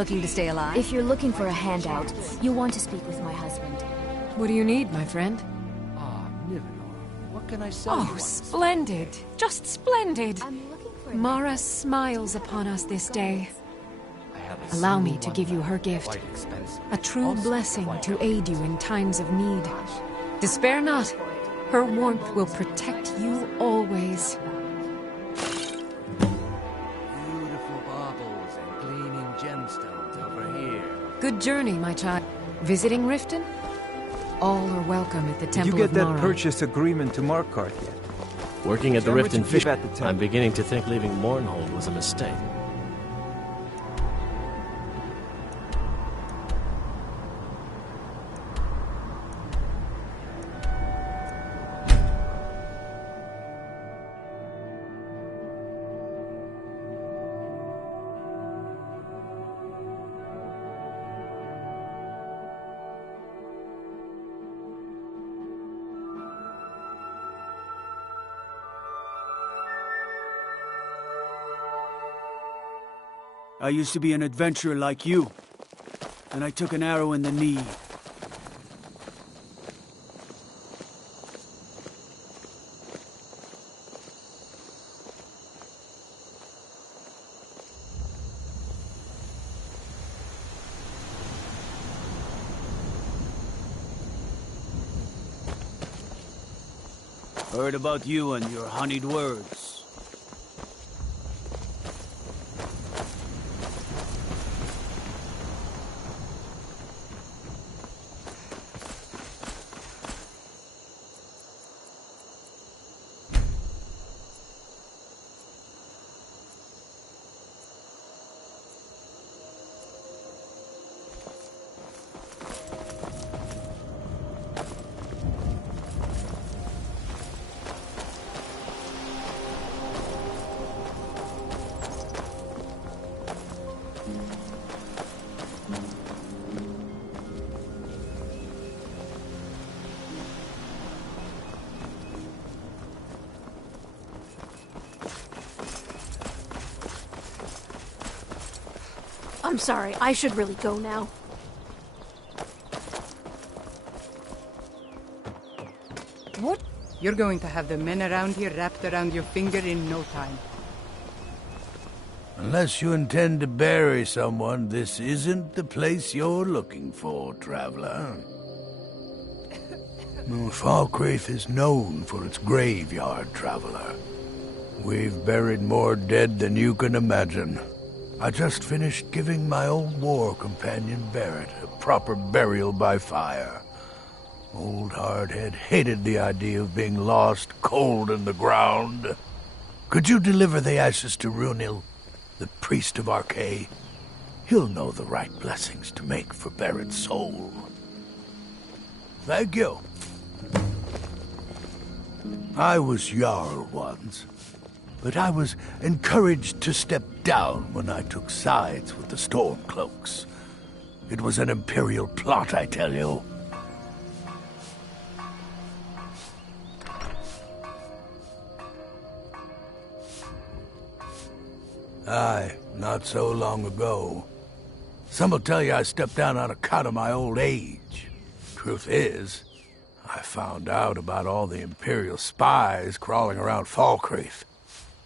Looking to stay alive? If you're looking for a handout, you'll want to speak with my husband. What do you need, my friend? Ah, Nivenor, what can I sell you Oh, on? splendid. Just splendid. I'm looking for Mara smiles upon us this day. I have a Allow me single to one give you left, her gift. quite expensive. A true Also blessing quite to aid you in times of need. Despair not. Her warmth will protect you always. beautiful baubles and gleaming gemstones over here. Good journey, my child. Visiting Riften? All are welcome at the Did Temple you get of that Mara. purchase agreement to Markarth yet? Working at the How much Rift you and give Fish, at the temple? I'm beginning to think leaving Mournhold was a mistake. I used to be an adventurer like you, and I took an arrow in the knee. Heard about you and your honeyed words. I'm sorry, I should really go now. What? You're going to have the men around here wrapped around your finger in no time. Unless you intend to bury someone, this isn't the place you're looking for, traveler. Falkreath is known for its graveyard, traveler. We've buried more dead than you can imagine. I just finished giving my old war companion Barrett a proper burial by fire. Old Hardhead hated the idea of being lost cold in the ground. Could you deliver the ashes to Runil, the priest of Arkay? He'll know the right blessings to make for Barrett's soul. Thank you. I was Jarl once, but I was encouraged to step down when I took sides with the Stormcloaks. It was an Imperial plot, I tell you. Aye, not so long ago. Some will tell you I stepped down on account of my old age. Truth is, I found out about all the Imperial spies crawling around Falkreath.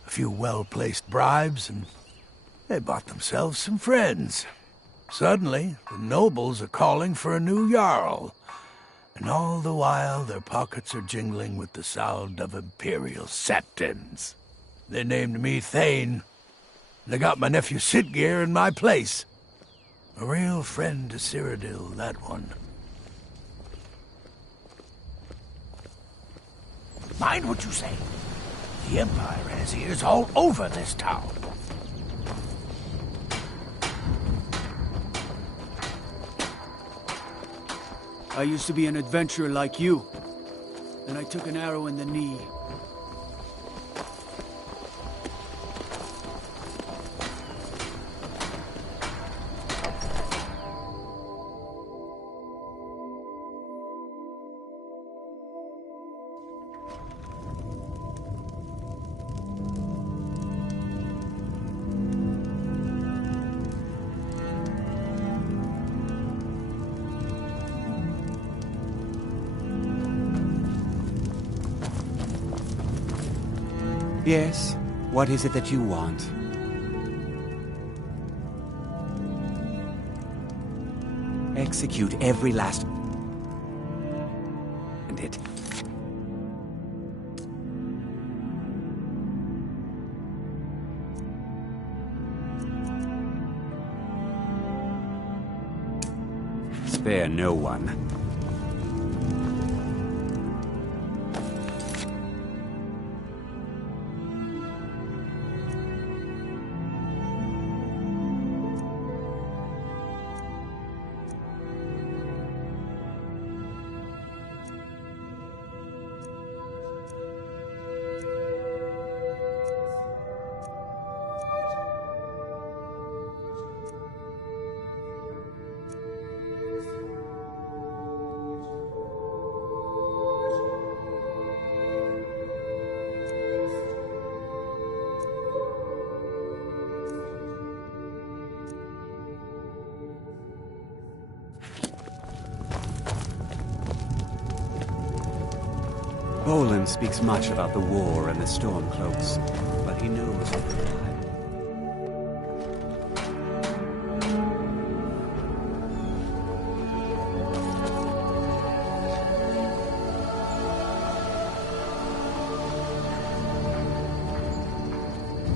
A few well-placed bribes, and they bought themselves some friends. Suddenly, the nobles are calling for a new Jarl, and all the while their pockets are jingling with the sound of Imperial septons. They named me Thane. They got my nephew Sitgeir in my place. A real friend to Cyrodiil, that one. Mind what you say. The Empire has ears all over this town. I used to be an adventurer like you, and I took an arrow in the knee. Yes? What is it that you want? Execute every last... and it. Spare no one. Olin speaks much about the war and the Stormcloaks, but he knows of the time.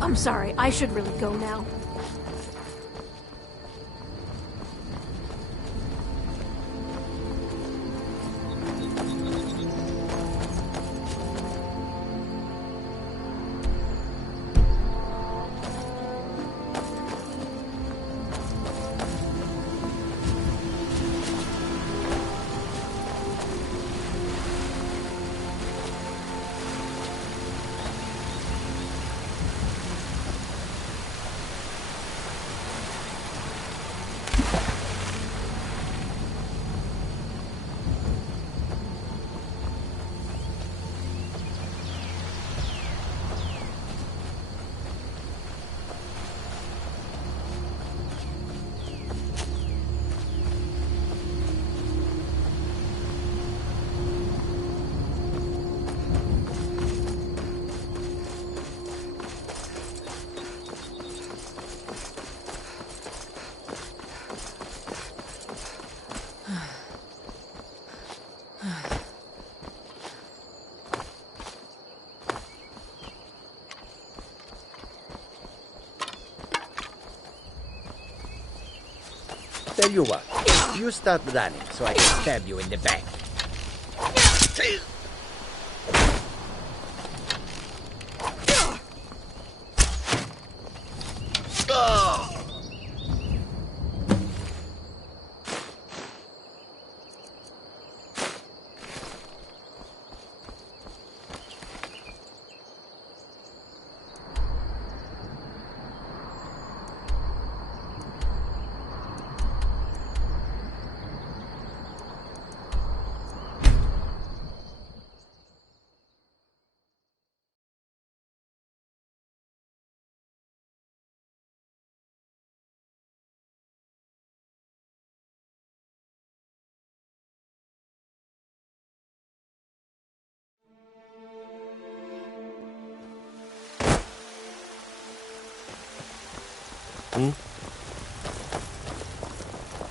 I'm sorry, I should really go now. Tell you what, you start running so I can stab you in the back.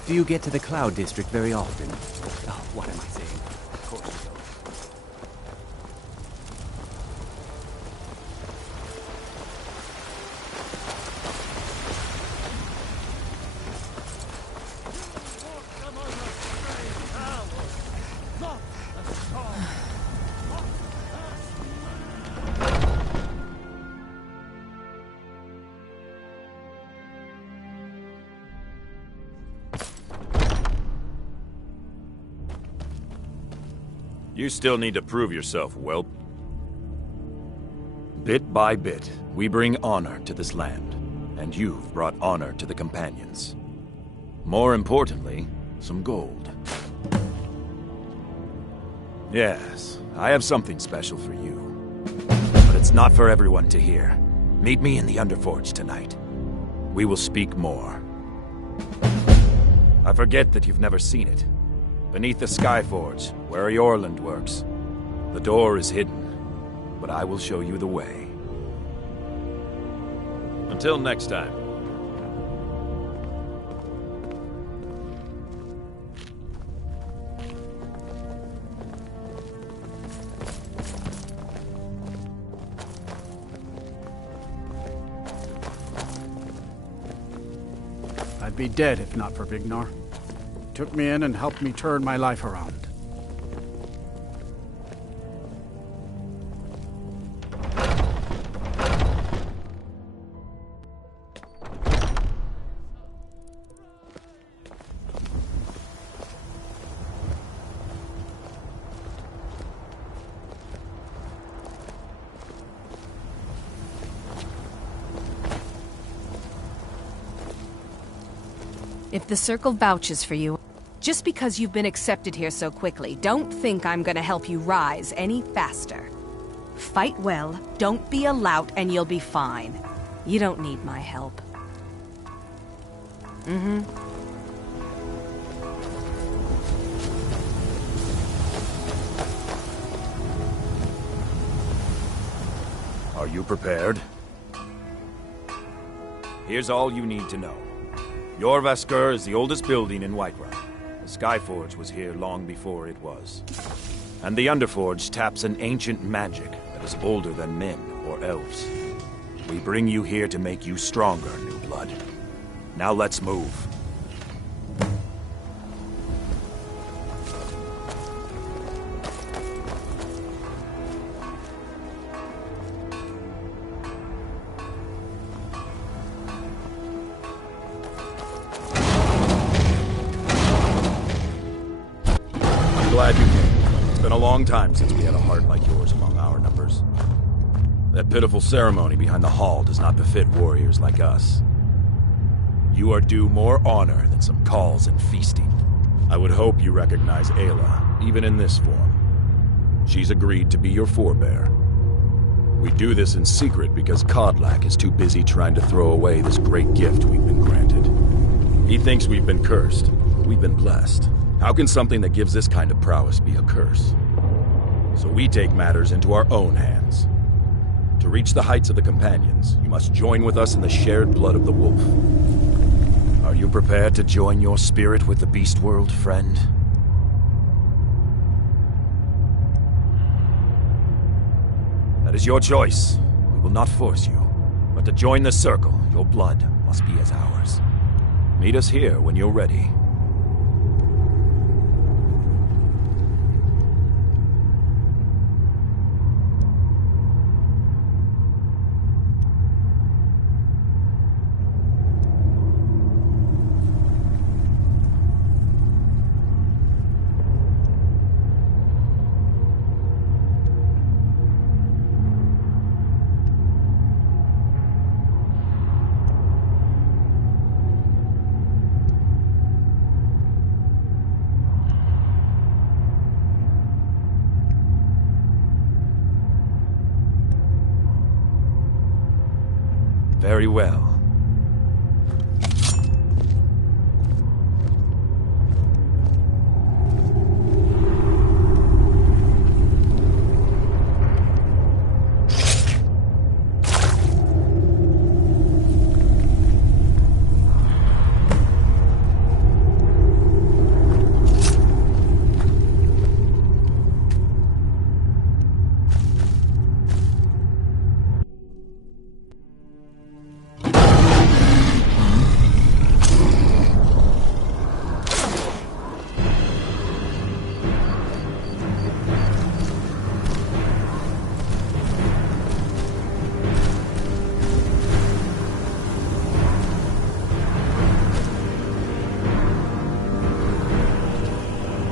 Do you get to the Cloud District very often? Oh, what am I saying? Of course you don't. You still need to prove yourself, whelp. Bit by bit, we bring honor to this land, and you've brought honor to the companions. More importantly, some gold. Yes, I have something special for you. But it's not for everyone to hear. Meet me in the Underforge tonight. We will speak more. I forget that you've never seen it. Beneath the Skyforge, where Eorland works. The door is hidden, but I will show you the way. Until next time. I'd be dead if not for Vignar. He took me in and helped me turn my life around. If the Circle vouches for you, just because you've been accepted here so quickly, don't think I'm gonna help you rise any faster. Fight well, don't be a lout, and you'll be fine. You don't need my help. Are you prepared? Here's all you need to know. Jorvaskr is the oldest building in Whiterun. The Skyforge was here long before it was. And the Underforge taps an ancient magic that is older than men or elves. We bring you here to make you stronger, new blood. Now let's move. Glad you came. It's been a long time since we had a heart like yours among our numbers. That pitiful ceremony behind the hall does not befit warriors like us. You are due more honor than some calls and feasting. I would hope you recognize Ayla, even in this form. She's agreed to be your forebear. We do this in secret because Kodlak is too busy trying to throw away this great gift we've been granted. He thinks we've been cursed, but we've been blessed. How can something that gives this kind of prowess be a curse? So we take matters into our own hands. To reach the heights of the Companions, you must join with us in the shared blood of the wolf. Are you prepared to join your spirit with the beast world, friend? That is your choice. We will not force you. But to join the Circle, your blood must be as ours. Meet us here when you're ready. Very well.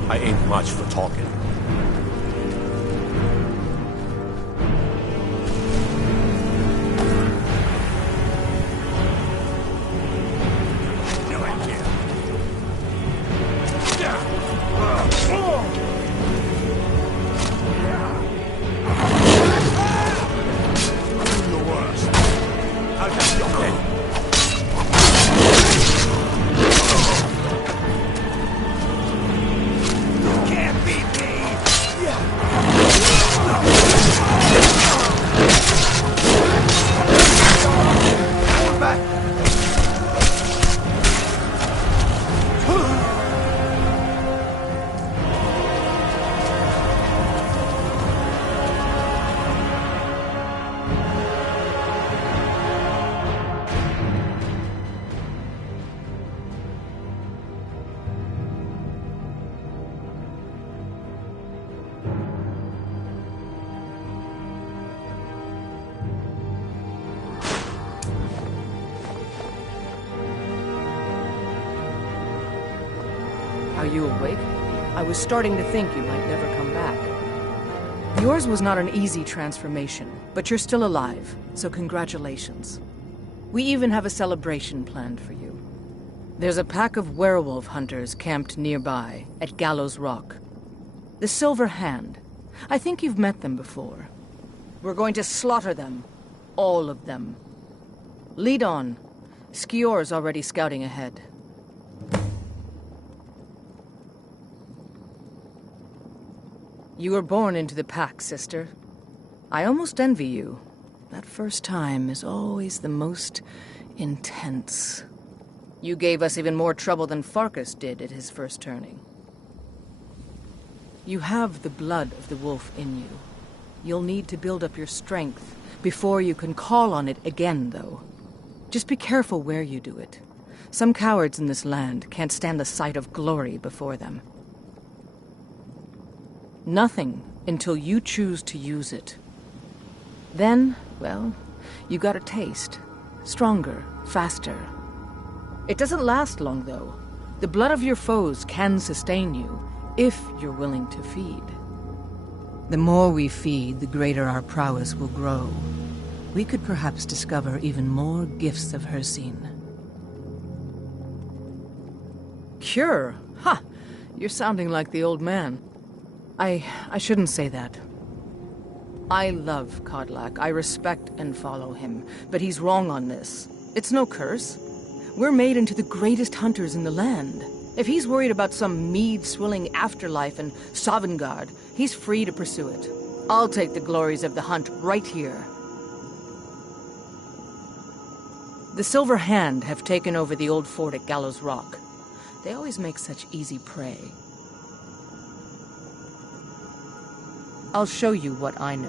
I ain't much for talking. No idea. I'm the worst. I'll have your head. Can't beat me! Are you awake? I was starting to think you might never come back. Yours was not an easy transformation, but you're still alive, so congratulations. We even have a celebration planned for you. There's a pack of werewolf hunters camped nearby, at Gallows Rock. The Silver Hand. I think you've met them before. We're going to slaughter them. All of them. Lead on. Skior's already scouting ahead. You were born into the pack, sister. I almost envy you. That first time is always the most intense. You gave us even more trouble than Farkas did at his first turning. You have the blood of the wolf in you. You'll need to build up your strength before you can call on it again, though. Just be careful where you do it. Some cowards in this land can't stand the sight of glory before them. Nothing until you choose to use it. Then, well, you got a taste. Stronger, faster. It doesn't last long, though. The blood of your foes can sustain you, if you're willing to feed. The more we feed, the greater our prowess will grow. We could perhaps discover even more gifts of Hircine. Cure? Ha! You're sounding like the old man. I shouldn't say that. I love Kodlak. I respect and follow him. But he's wrong on this. It's no curse. We're made into the greatest hunters in the land. If he's worried about some mead-swilling afterlife in Sovngarde, he's free to pursue it. I'll take the glories of the hunt right here. The Silver Hand have taken over the old fort at Gallows Rock. They always make such easy prey. I'll show you what I know.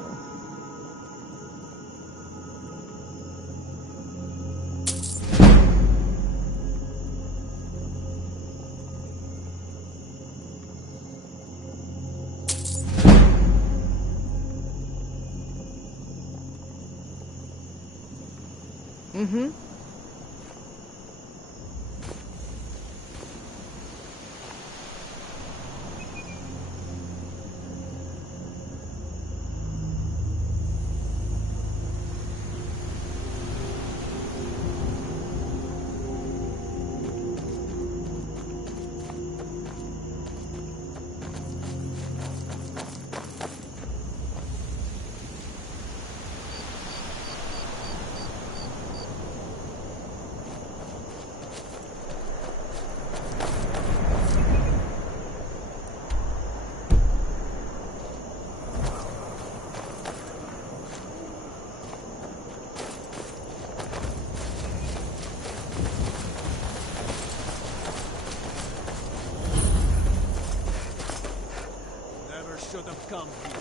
Mm-hmm. Should have come here.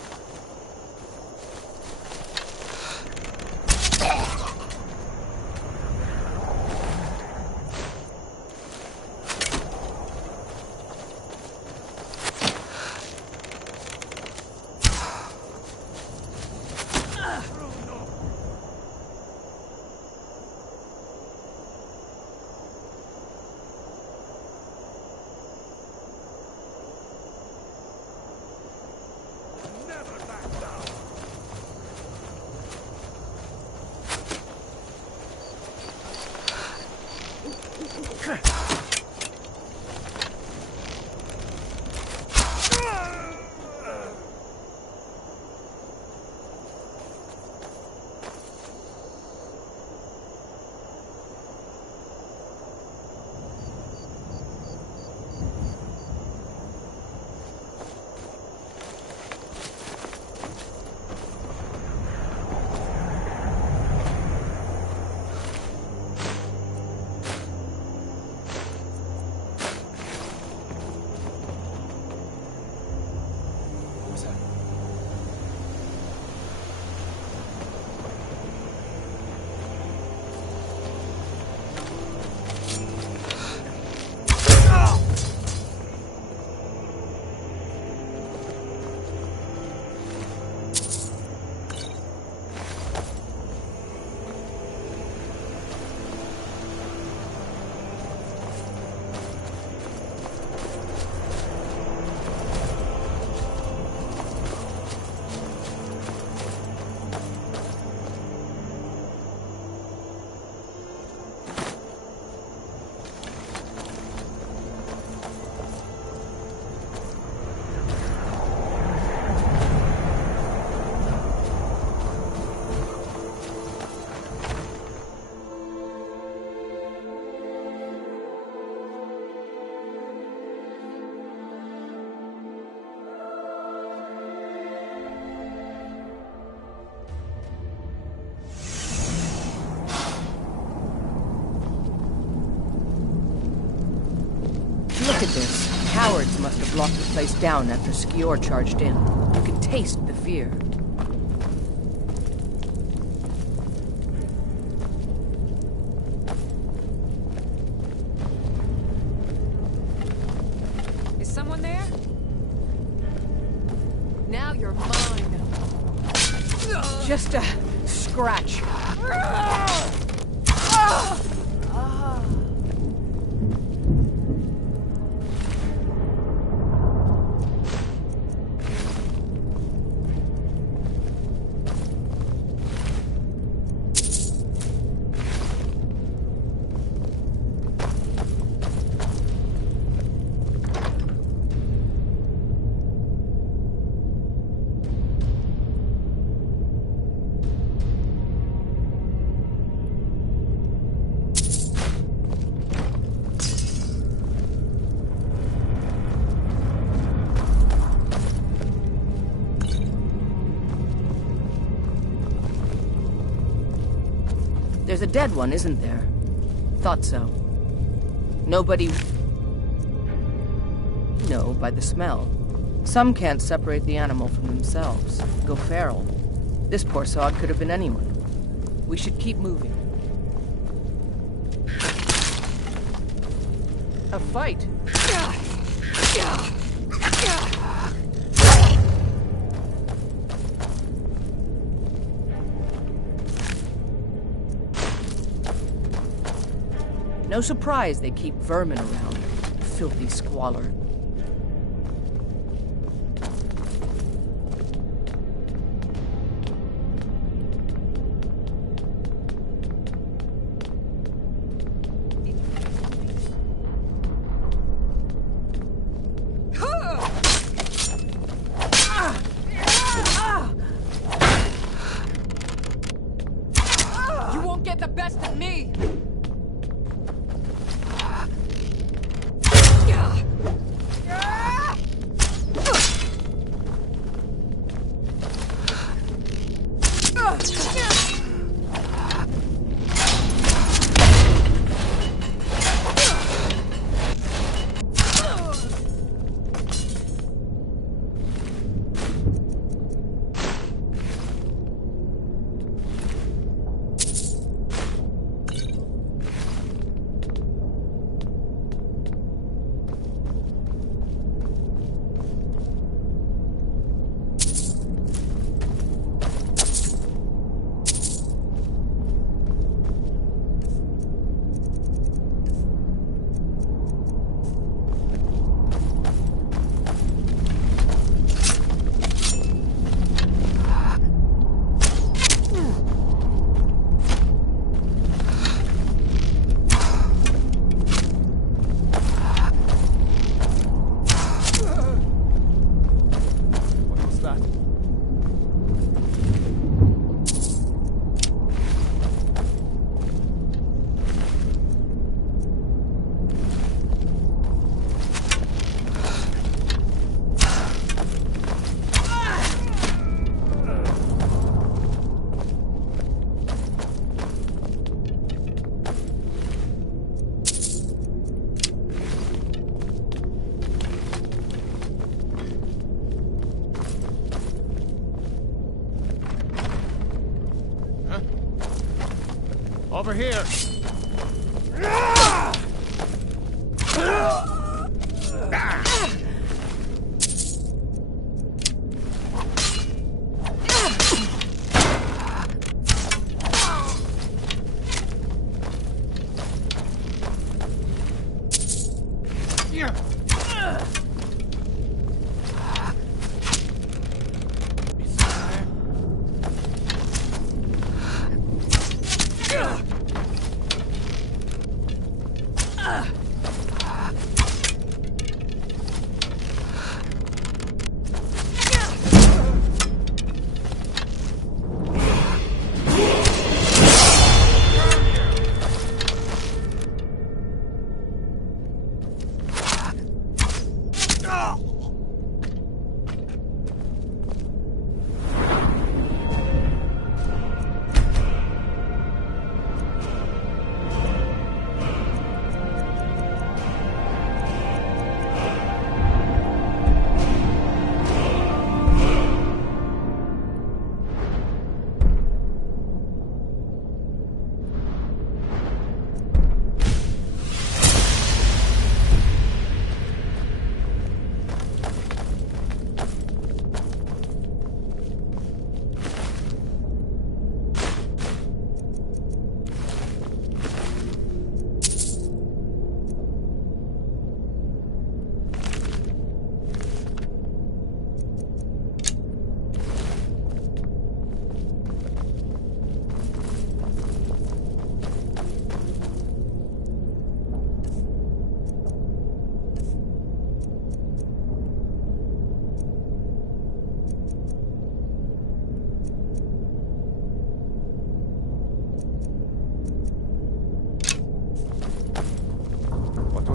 Look at this. Cowards must have locked the place down after Skior charged in. You could taste the fear. Is someone there? Now you're mine. Just a scratch. There's a dead one, isn't there? Thought so. Nobody... No, by the smell. Some can't separate the animal from themselves. Go feral. This poor sod could have been anyone. We should keep moving. A fight? No surprise they keep vermin around. Filthy squalor. You won't get the best of me! Over here!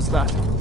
was that?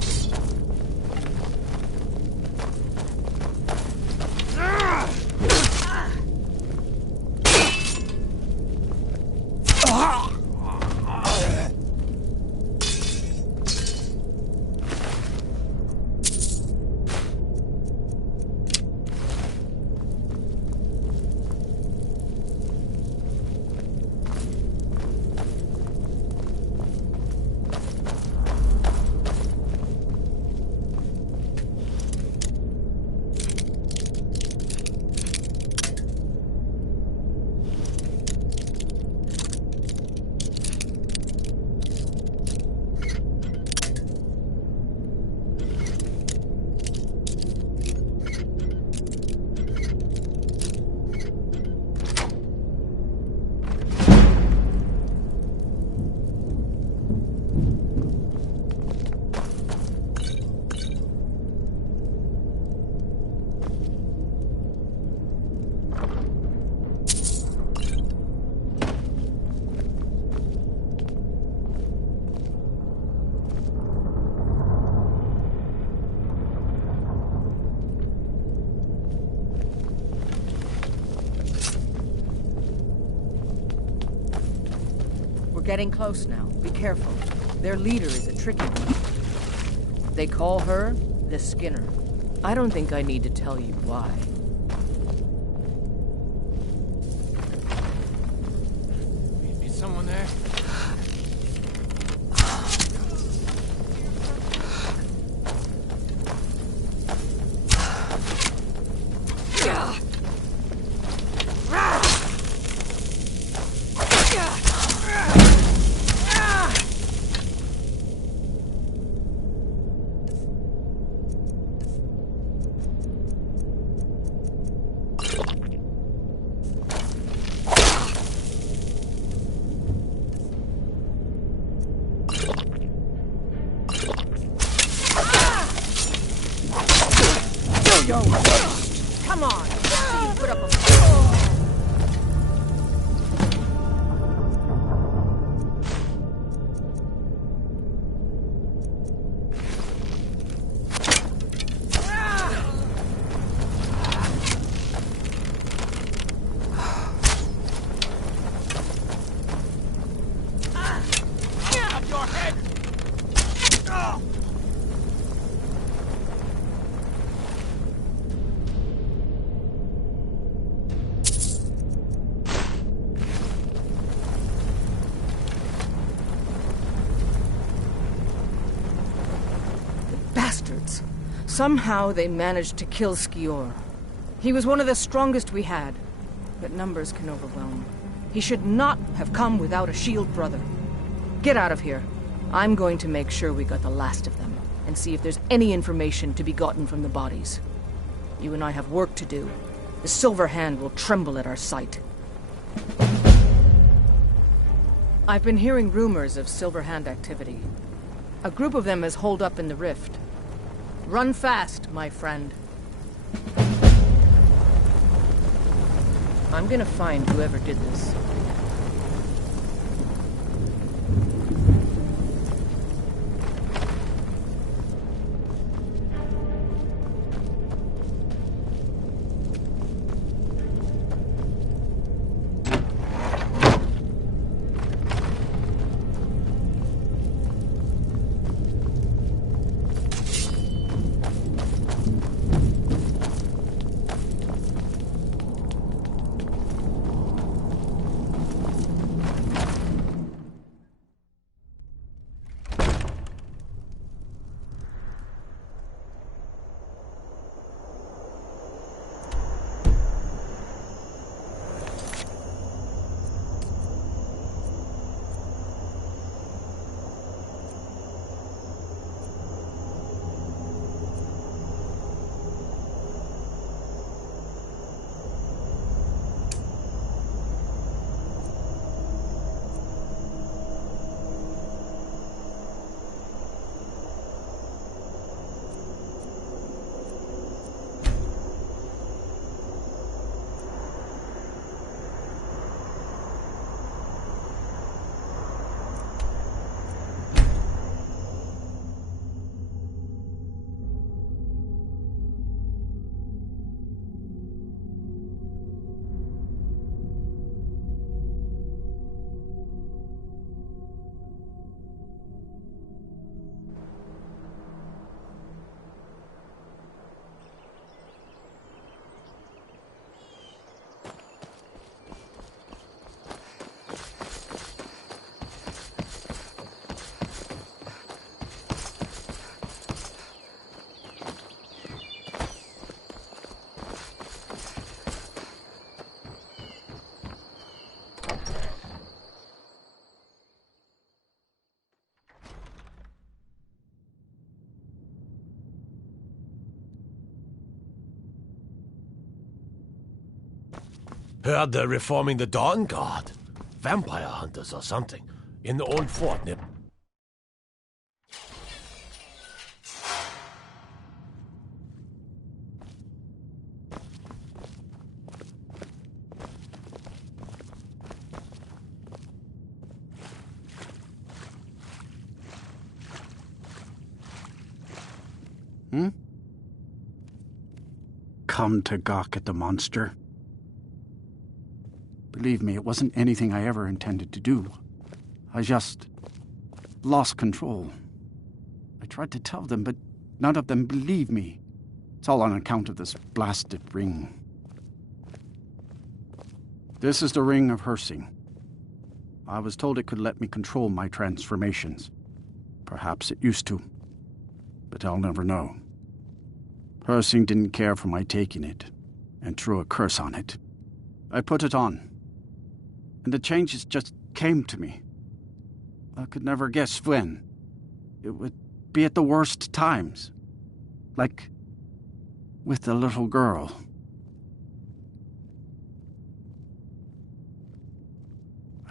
We're getting close now. Be careful. Their leader is a tricky one. They call her the Skinner. I don't think I need to tell you why. Maybe someone there? Come on, let's see you put up a fight. Bastards. Somehow they managed to kill Skior. He was one of the strongest we had, but numbers can overwhelm. He should not have come without a shield brother. Get out of here. I'm going to make sure we got the last of them, and see if there's any information to be gotten from the bodies. You and I have work to do. The Silver Hand will tremble at our sight. I've been hearing rumors of Silver Hand activity. A group of them has holed up in the rift. Run fast, my friend. I'm gonna find whoever did this. Heard they're reforming the Dawn Guard. Vampire hunters or something. In the old fort near... Come to gawk at the monster. Believe me, it wasn't anything I ever intended to do. I just lost control. I tried to tell them, but none of them believed me. It's all on account of this blasted ring. This is the Ring of Hersing. I was told it could let me control my transformations. Perhaps it used to, but I'll never know. Hersing didn't care for my taking it, and threw a curse on it. I put it on, and the changes just came to me. I could never guess when. It would be at the worst times. Like with the little girl.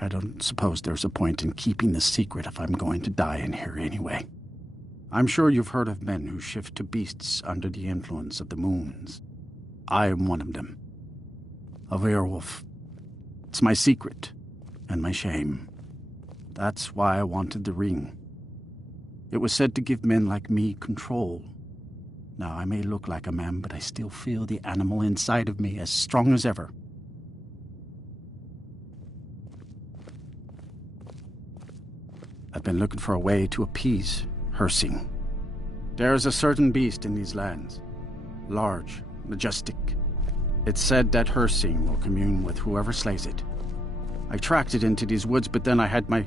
I don't suppose there's a point in keeping the secret if I'm going to die in here anyway. I'm sure you've heard of men who shift to beasts under the influence of the moons. I am one of them. A werewolf. It's my secret, and my shame. That's why I wanted the ring. It was said to give men like me control. Now, I may look like a man, but I still feel the animal inside of me as strong as ever. I've been looking for a way to appease Hersing. There is a certain beast in these lands. Large, majestic. It's said that Hersing will commune with whoever slays it. I tracked it into these woods, but then I had my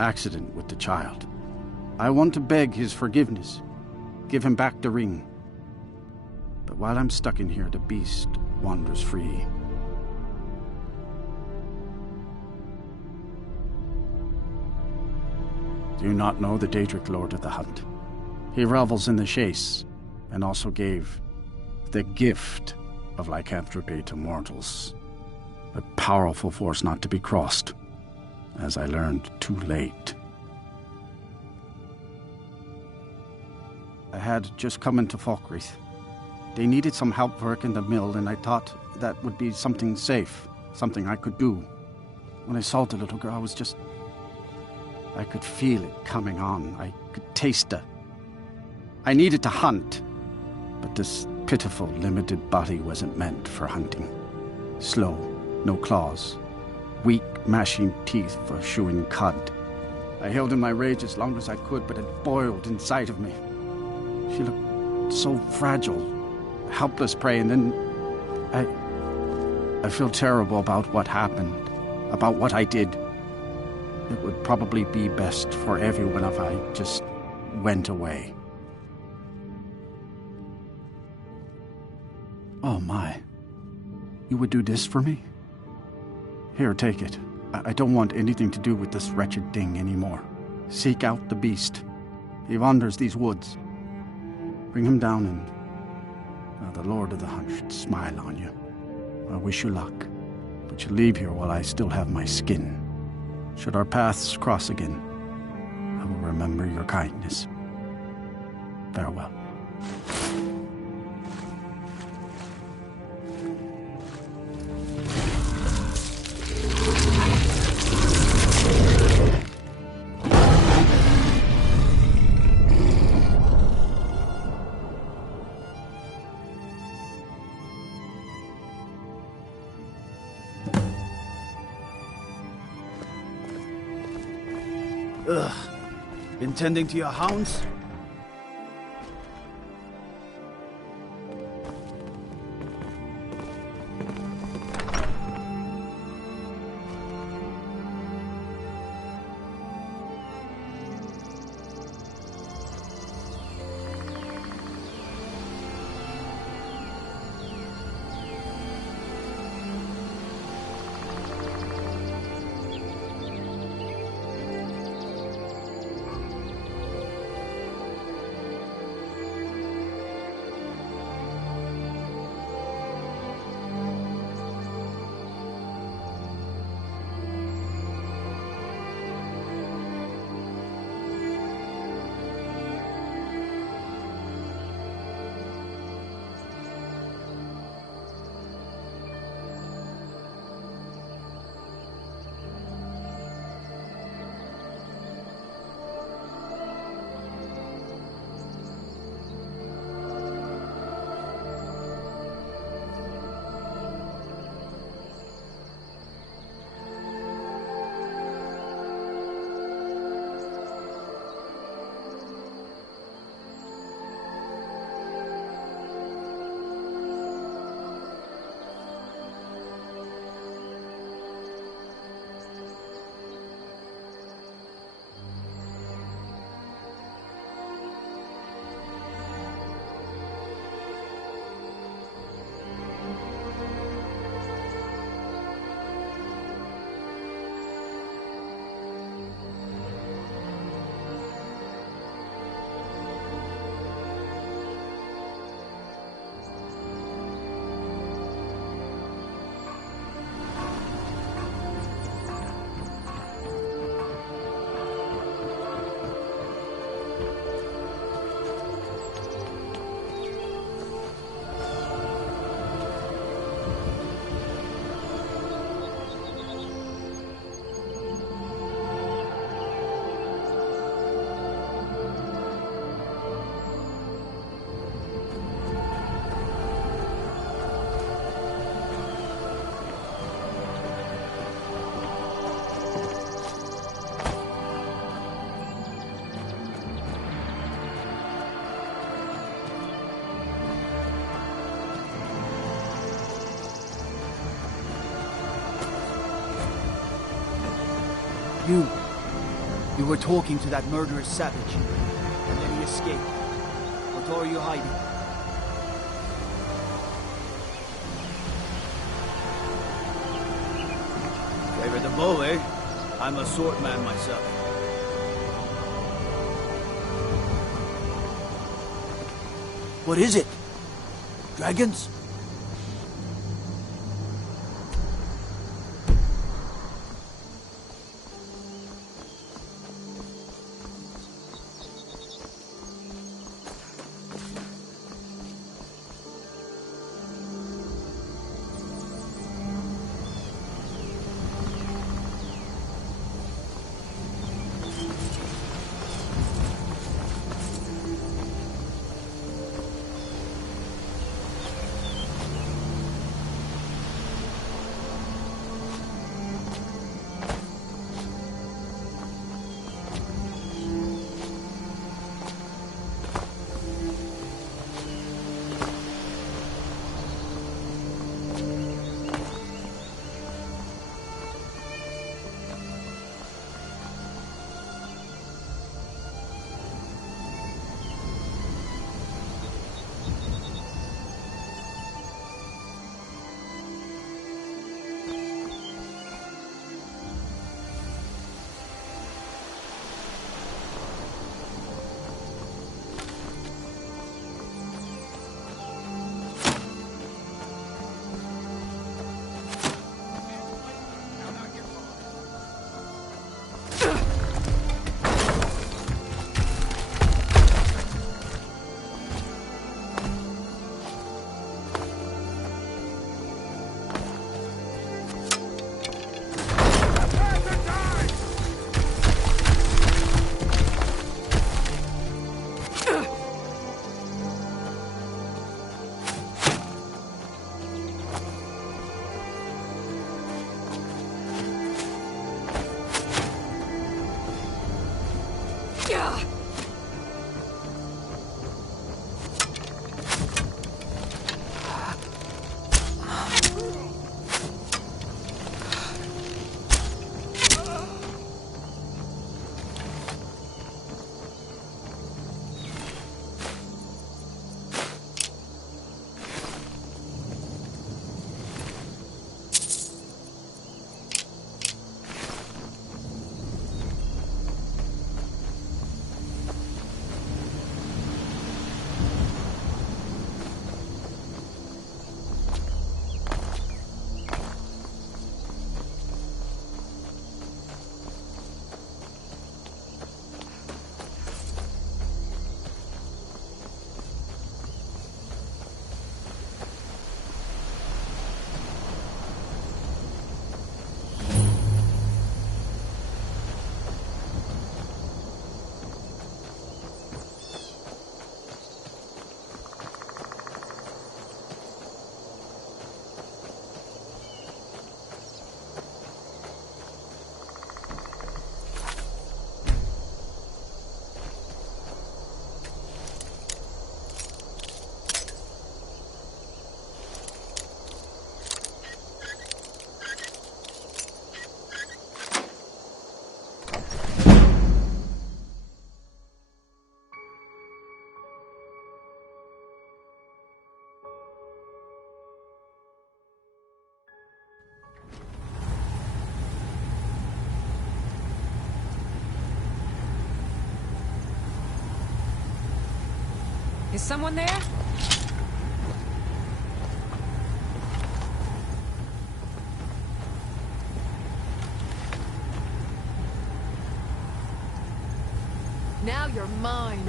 accident with the child. I want to beg his forgiveness. Give him back the ring. But while I'm stuck in here, the beast wanders free. Do you not know the Daedric Lord of the Hunt? He revels in the chase, and also gave the gift of lycanthropy to mortals. A powerful force not to be crossed, as I learned too late. I had just come into Falkreath. They needed some help working the mill, and I thought that would be something safe, something I could do. When I saw the little girl, I could feel it coming on. I could taste it. I needed to hunt, but this pitiful, limited body wasn't meant for hunting. Slow, no claws, weak, mashing teeth for chewing cud. I held in my rage as long as I could, but it boiled inside of me. She looked so fragile, helpless prey, and then I feel terrible about what happened, about what I did. It would probably be best for everyone if I just went away. Oh my. You would do this for me? Here, take it. I don't want anything to do with this wretched thing anymore. Seek out the beast. He wanders these woods. Bring him down and the Lord of the Hunt should smile on you. I wish you luck, but you leave here while I still have my skin. Should our paths cross again, I will remember your kindness. Farewell. Ugh. Been tending to your hounds? You were talking to that murderous savage, and then he escaped. What are you hiding? Favor the bow, eh? I'm a sword man myself. What is it? Dragons? Is someone there? Now you're mine.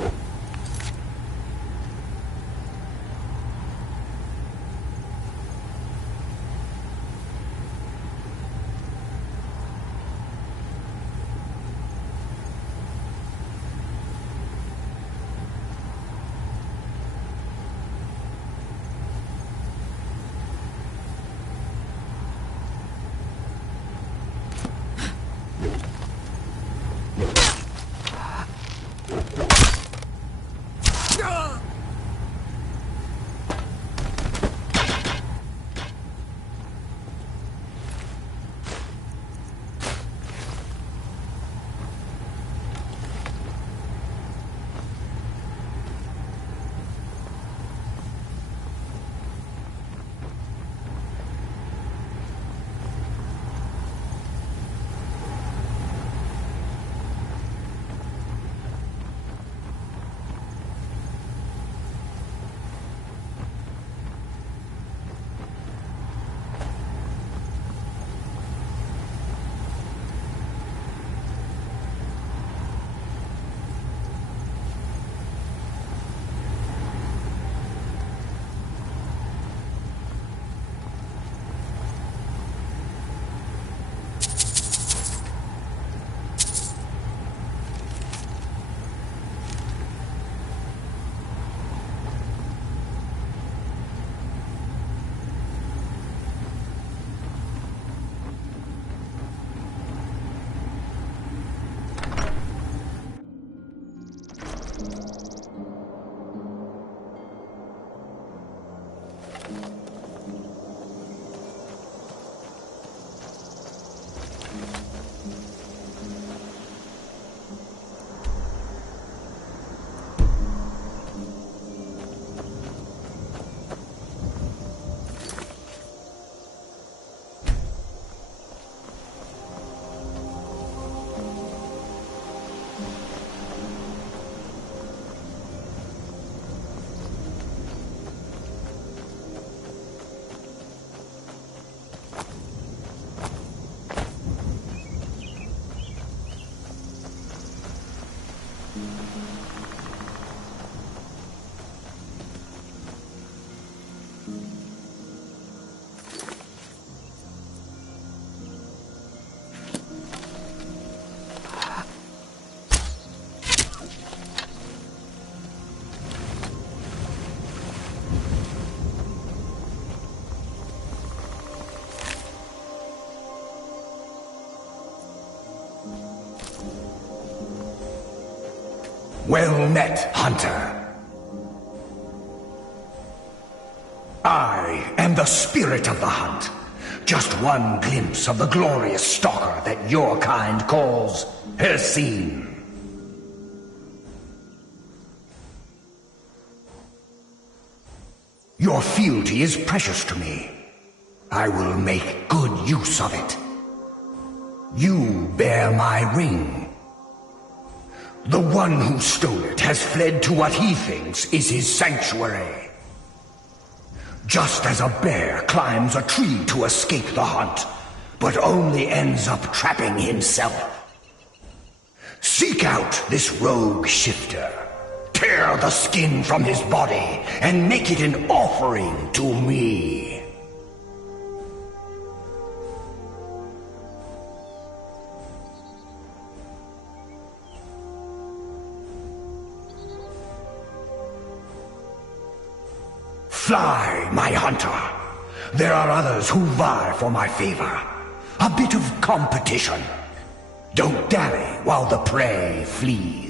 Well met, hunter. I am the spirit of the hunt. Just one glimpse of the glorious stalker that your kind calls Hercine. Your fealty is precious to me. I will make good use of it. You bear my ring. The one who stole it has fled to what he thinks is his sanctuary. Just as a bear climbs a tree to escape the hunt, but only ends up trapping himself. Seek out this rogue shifter. Tear the skin from his body and make it an offering to me. Fly, my hunter. There are others who vie for my favor. A bit of competition. Don't dally while the prey flees.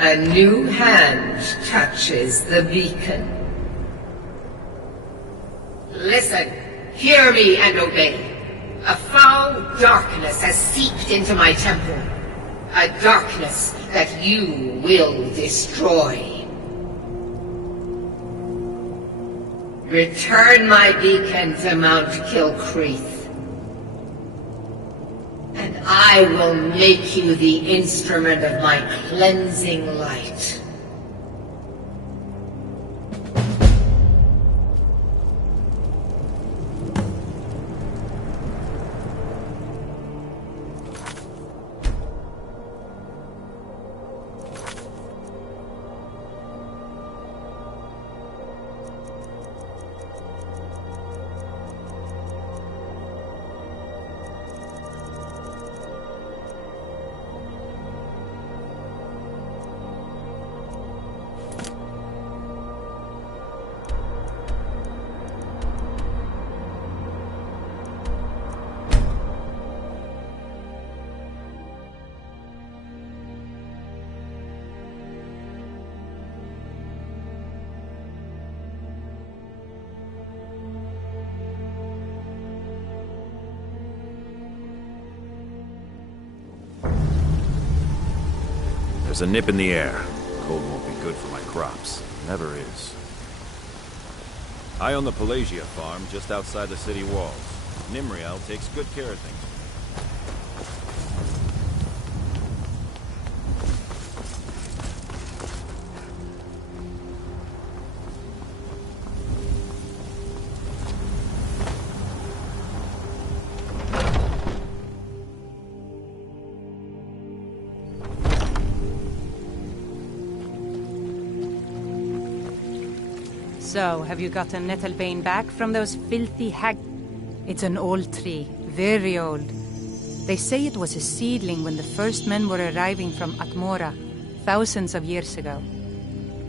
A new hand touches the beacon. Listen, hear me and obey. A foul darkness has seeped into my temple. A darkness that you will destroy. Return my beacon to Mount Kilcreath, and I will make you the instrument of my cleansing light. There's a nip in the air. Cold won't be good for my crops. Never is. I own the Pelagia farm just outside the city walls. Nimriel takes good care of things. So, have you gotten Nettlebane back from those filthy hag... It's an old tree, very old. They say it was a seedling when the first men were arriving from Atmora, thousands of years ago.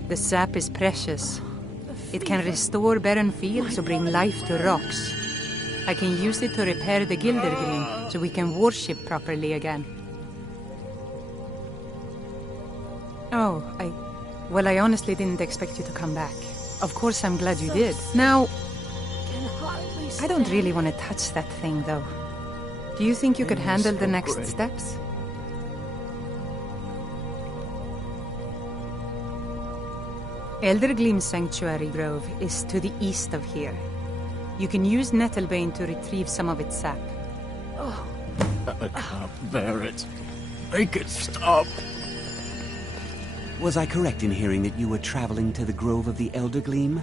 The sap is precious. It can restore barren fields or bring life to rocks. I can use it to repair the Gildergreen, so we can worship properly again. Oh, Well, I honestly didn't expect you to come back. Of course I'm glad you did. Now, I don't really want to touch that thing, though. Do you think you could handle the next steps? Eldergleam's Sanctuary Grove is to the east of here. You can use Nettlebane to retrieve some of its sap. Oh. I can't bear it. Make it stop. Was I correct in hearing that you were traveling to the Grove of the Eldergleam?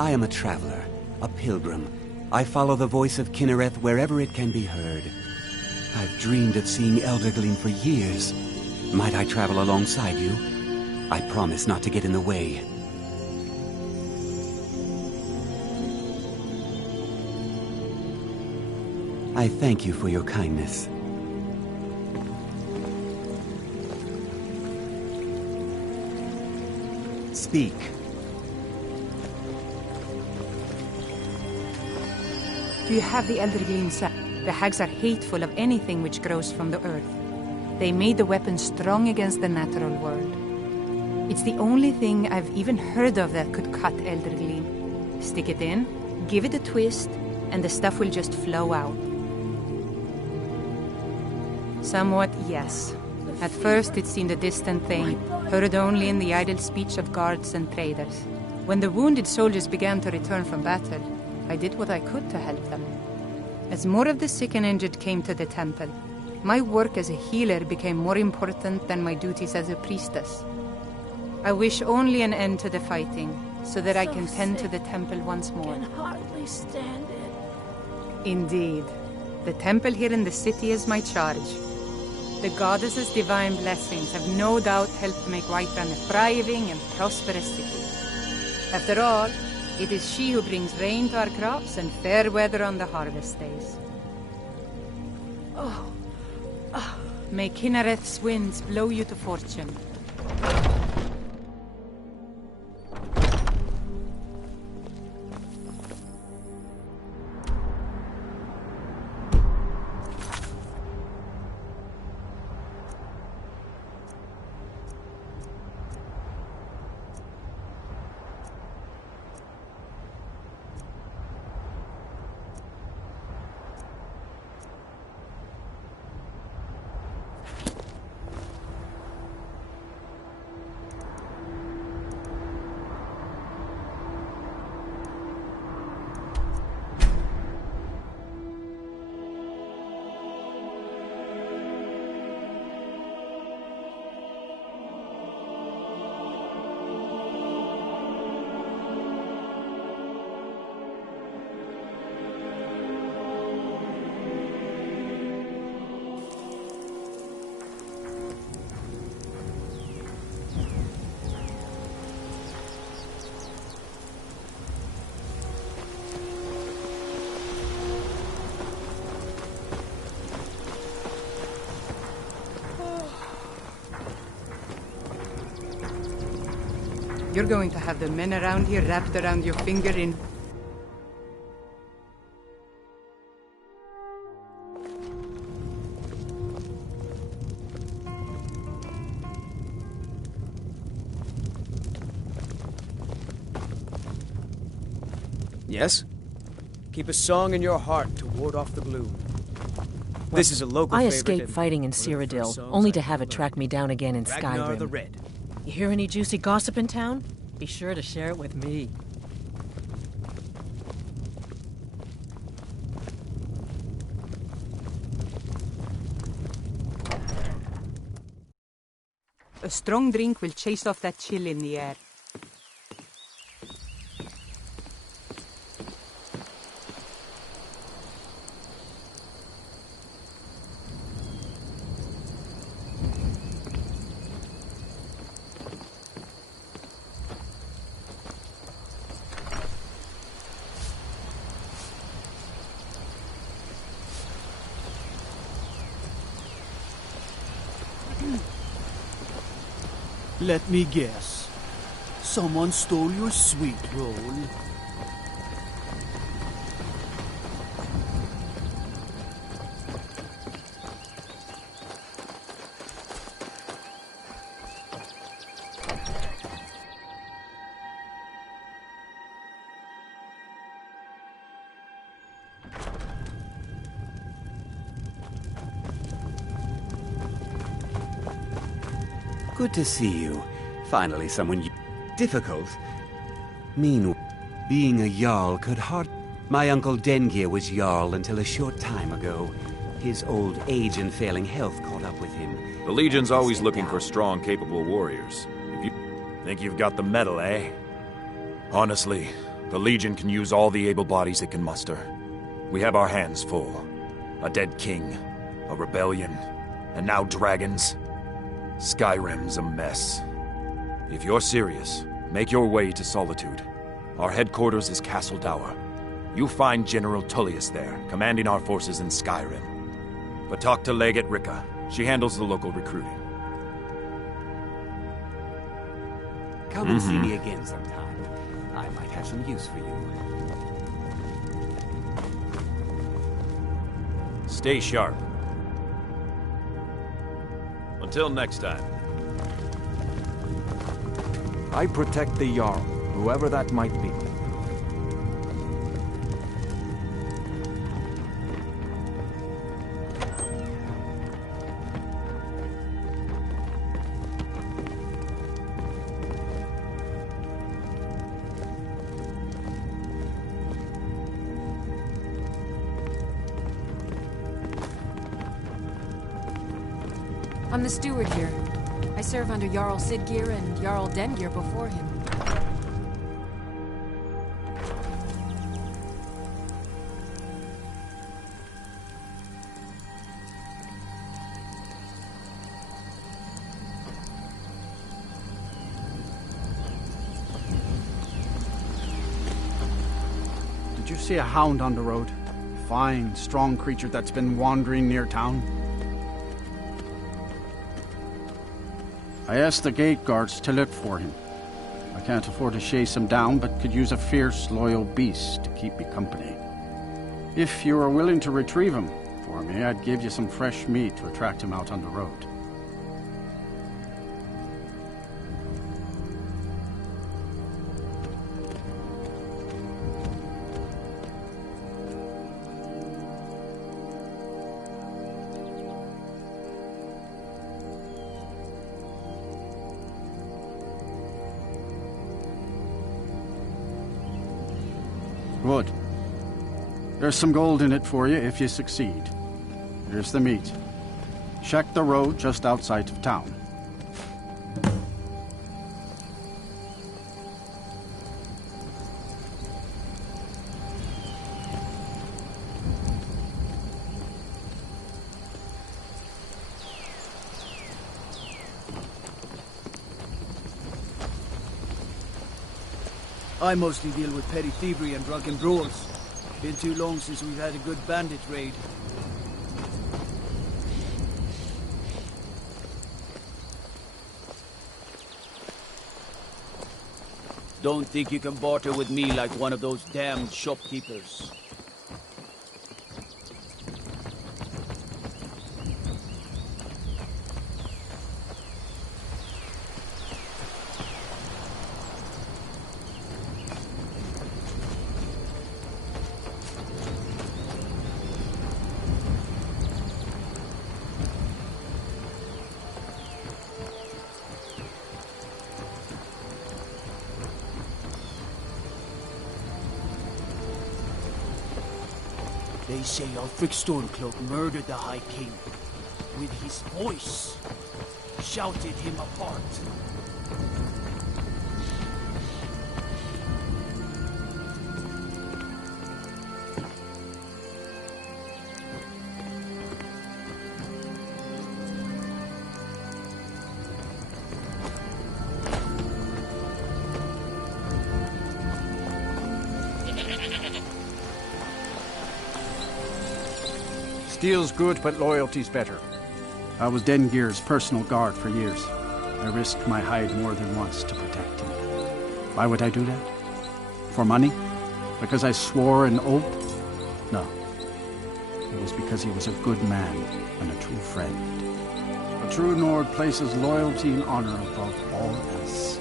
I am a traveler, a pilgrim. I follow the voice of Kinnereth wherever it can be heard. I've dreamed of seeing Eldergleam for years. Might I travel alongside you? I promise not to get in the way. I thank you for your kindness. Speak. Do you have the Eldergleam sap? The hags are hateful of anything which grows from the earth. They made the weapon strong against the natural world. It's the only thing I've even heard of that could cut Eldergleam. Stick it in, give it a twist, and the stuff will just flow out. Somewhat, yes. At first it seemed a distant thing, heard only in the idle speech of guards and traders. When the wounded soldiers began to return from battle, I did what I could to help them. As more of the sick and injured came to the temple, my work as a healer became more important than my duties as a priestess. I wish only an end to the fighting, so that I can tend to the temple once more. I can hardly stand it. Indeed. The temple here in the city is my charge. The goddess's divine blessings have no doubt helped make Whiterun a thriving and prosperous city. After all, it is she who brings rain to our crops and fair weather on the harvest days. Oh. May Kinnereth's winds blow you to fortune. You're going to have the men around here wrapped around your finger in... Yes? Keep a song in your heart to ward off the gloom. This is a local I favorite escaped and fighting in one of the first Cyrodiil, songs only I to have it ever track me down again in Ragnar the Skyrim. Red. You hear any juicy gossip in town? Be sure to share it with me. A strong drink will chase off that chill in the air. Let me guess. Someone stole your sweet roll. Good to see you. Finally, someone difficult. Meanwhile, being a Jarl could hard... My uncle Dengir was Jarl until a short time ago. His old age and failing health caught up with him. The Legion's always looking for strong, capable warriors. If you think you've got the metal, eh? Honestly, the Legion can use all the able bodies it can muster. We have our hands full. A dead king, a rebellion, and now dragons. Skyrim's a mess. If you're serious, make your way to Solitude. Our headquarters is Castle Dower. You find General Tullius there, commanding our forces in Skyrim. But talk to Legate Ricka. She handles the local recruiting. Come and see me again sometime. I might have some use for you. Stay sharp. Until next time. I protect the Jarl, whoever that might be. I'm the steward here. I serve under Jarl Siggeir and Jarl Dengir before him. Did you see a hound on the road? A fine, strong creature that's been wandering near town? I asked the gate guards to look for him. I can't afford to chase him down, but could use a fierce, loyal beast to keep me company. If you are willing to retrieve him for me, I'd give you some fresh meat to attract him out on the road. Good. There's some gold in it for you if you succeed. Here's the meat. Check the road just outside of town. I mostly deal with petty thievery and drunken brawls. Been too long since we've had a good bandit raid. Don't think you can barter with me like one of those damned shopkeepers. They say Ulfric Stormcloak murdered the High King. With his voice, shouted him apart. Steel's good, but loyalty's better. I was Dengir's personal guard for years. I risked my hide more than once to protect him. Why would I do that? For money? Because I swore an oath? No. It was because he was a good man and a true friend. A true Nord places loyalty and honor above all else.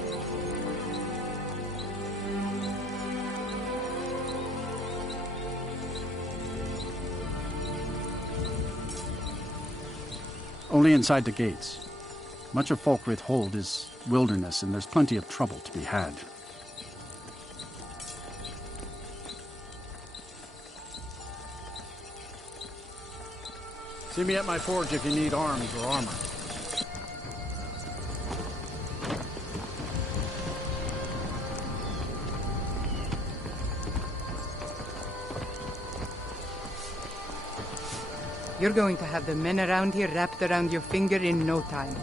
Only inside the gates. Much of Folkrith Hold is wilderness, and there's plenty of trouble to be had. See me at my forge if you need arms or armor. You're going to have the men around here wrapped around your finger in no time.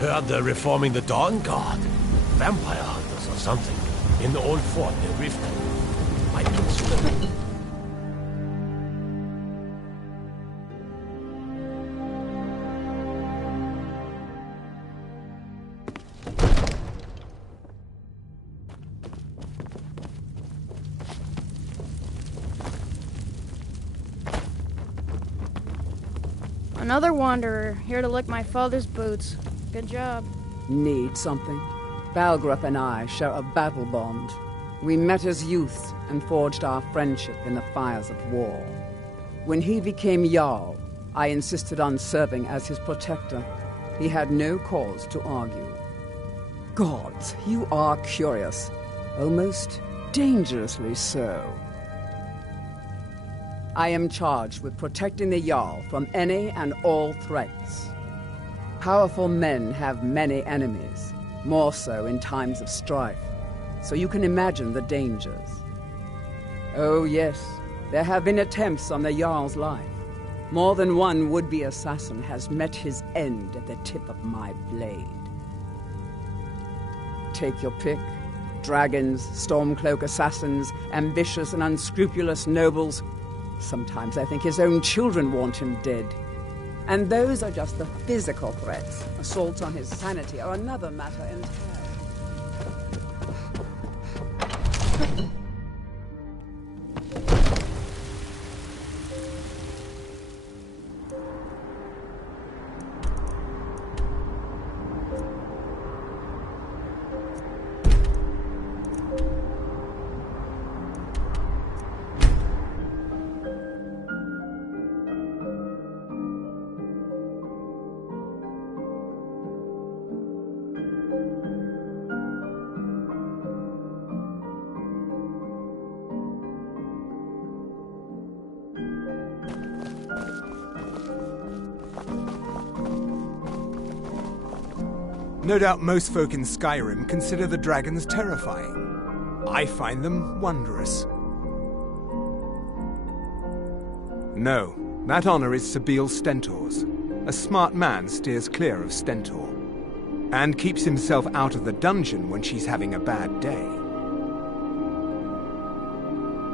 Heard they're reforming the Dawn Guard. Vampire hunters or something. In the old fort near Riften. Might consider it. Another wanderer, here to lick my father's boots. Good job. Need something? Balgrup and I share a battle bond. We met as youths and forged our friendship in the fires of war. When he became Jarl, I insisted on serving as his protector. He had no cause to argue. Gods, you are curious. Almost dangerously so. I am charged with protecting the Jarl from any and all threats. Powerful men have many enemies, more so in times of strife, so you can imagine the dangers. Oh yes, there have been attempts on the Jarl's life. More than one would-be assassin has met his end at the tip of my blade. Take your pick. Dragons, Stormcloak assassins, ambitious and unscrupulous nobles. Sometimes I think his own children want him dead. And those are just the physical threats. Assaults on his sanity are another matter entirely. No doubt most folk in Skyrim consider the dragons terrifying. I find them wondrous. No, that honor is Sabeel Stentor's. A smart man steers clear of Stentor, and keeps himself out of the dungeon when she's having a bad day.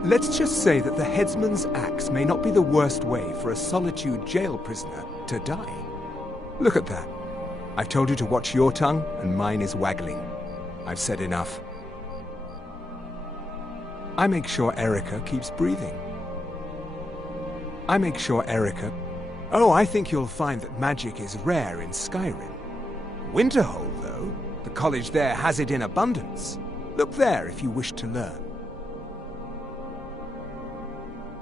Let's just say that the headsman's axe may not be the worst way for a Solitude jail prisoner to die. Look at that. I've told you to watch your tongue, and mine is waggling. I've said enough. I make sure Erica keeps breathing. I make sure Erica... Oh, I think you'll find that magic is rare in Skyrim. Winterhold, though, the college there has it in abundance. Look there if you wish to learn.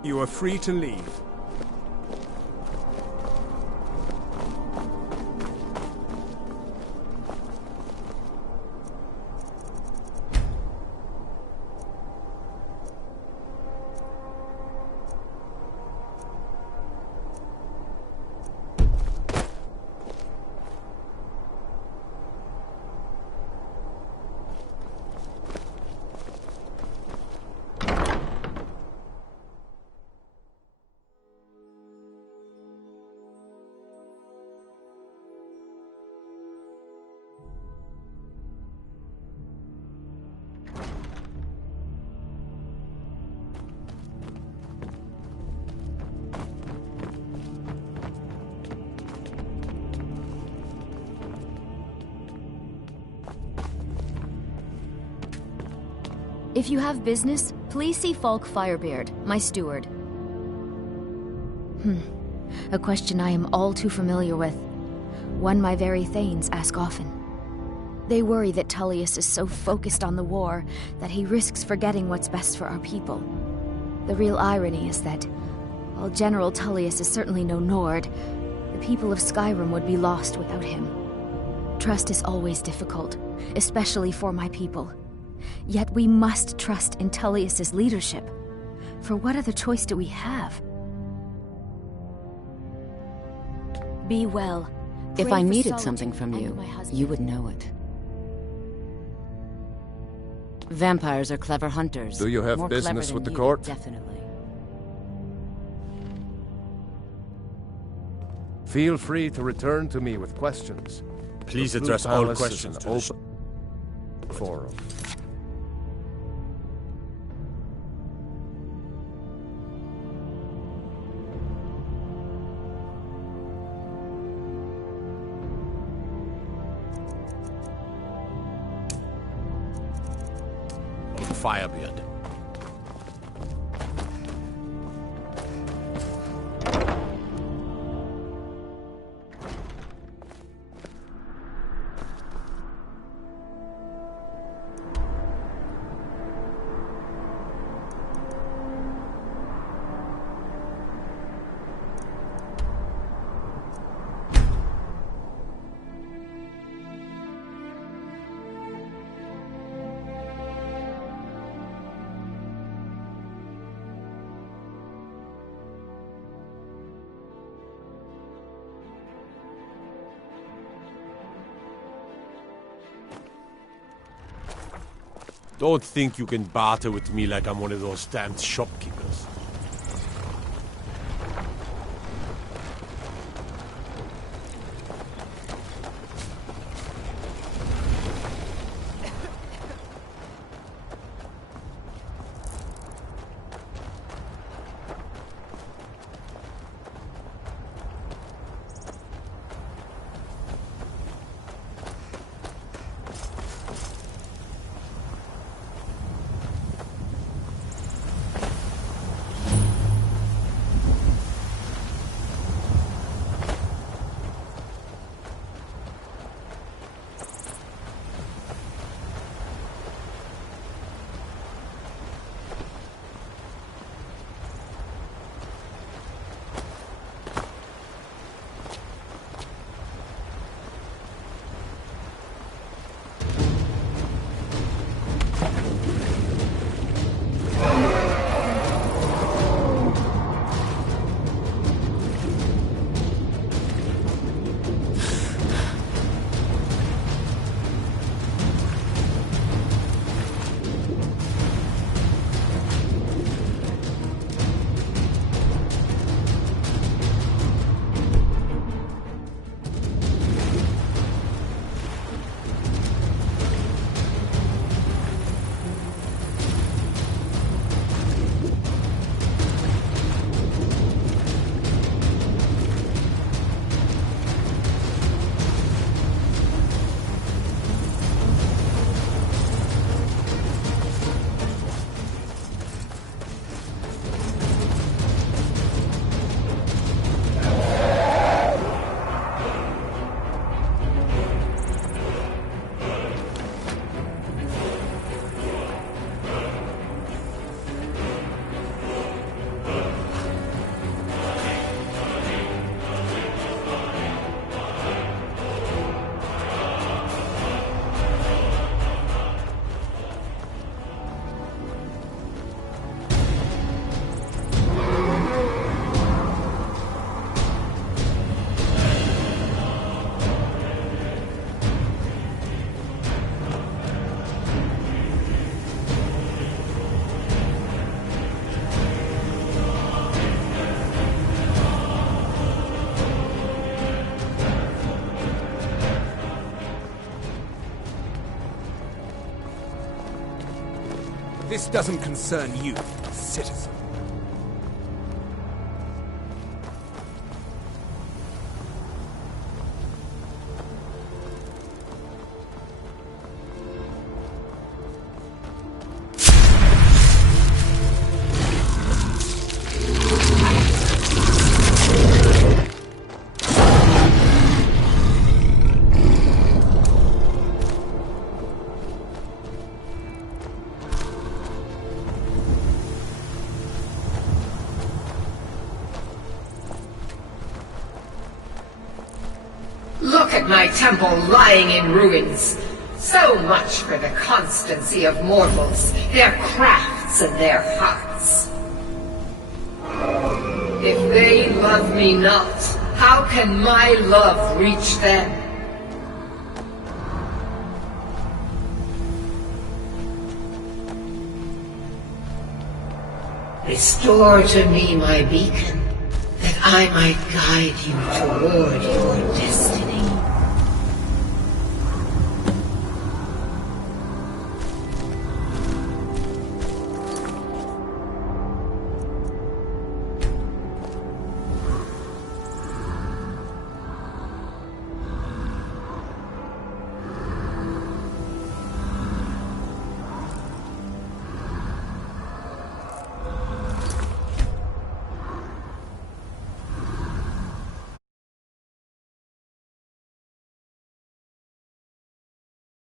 You are free to leave. If you have business, please see Falk Firebeard, my steward. A question I am all too familiar with. One my very Thanes ask often. They worry that Tullius is so focused on the war that he risks forgetting what's best for our people. The real irony is that, while General Tullius is certainly no Nord, the people of Skyrim would be lost without him. Trust is always difficult, especially for my people. Yet we must trust in Tullius's leadership. For what other choice do we have? Be well. If Pray I for needed Solitude something from and you, my husband. you would know it. Vampires are clever hunters. Do you have More business clever with the than court? Definitely. Feel free to return to me with questions. Please The Blue address all Palace is questions an to the open forum. Firebeard. Don't think you can barter with me like I'm one of those damned shopkeepers. This doesn't concern you, citizen. Look at my temple lying in ruins. So much for the constancy of mortals, their crafts and their hearts. If they love me not, how can my love reach them? Restore to me my beacon, that I might guide you toward your destiny.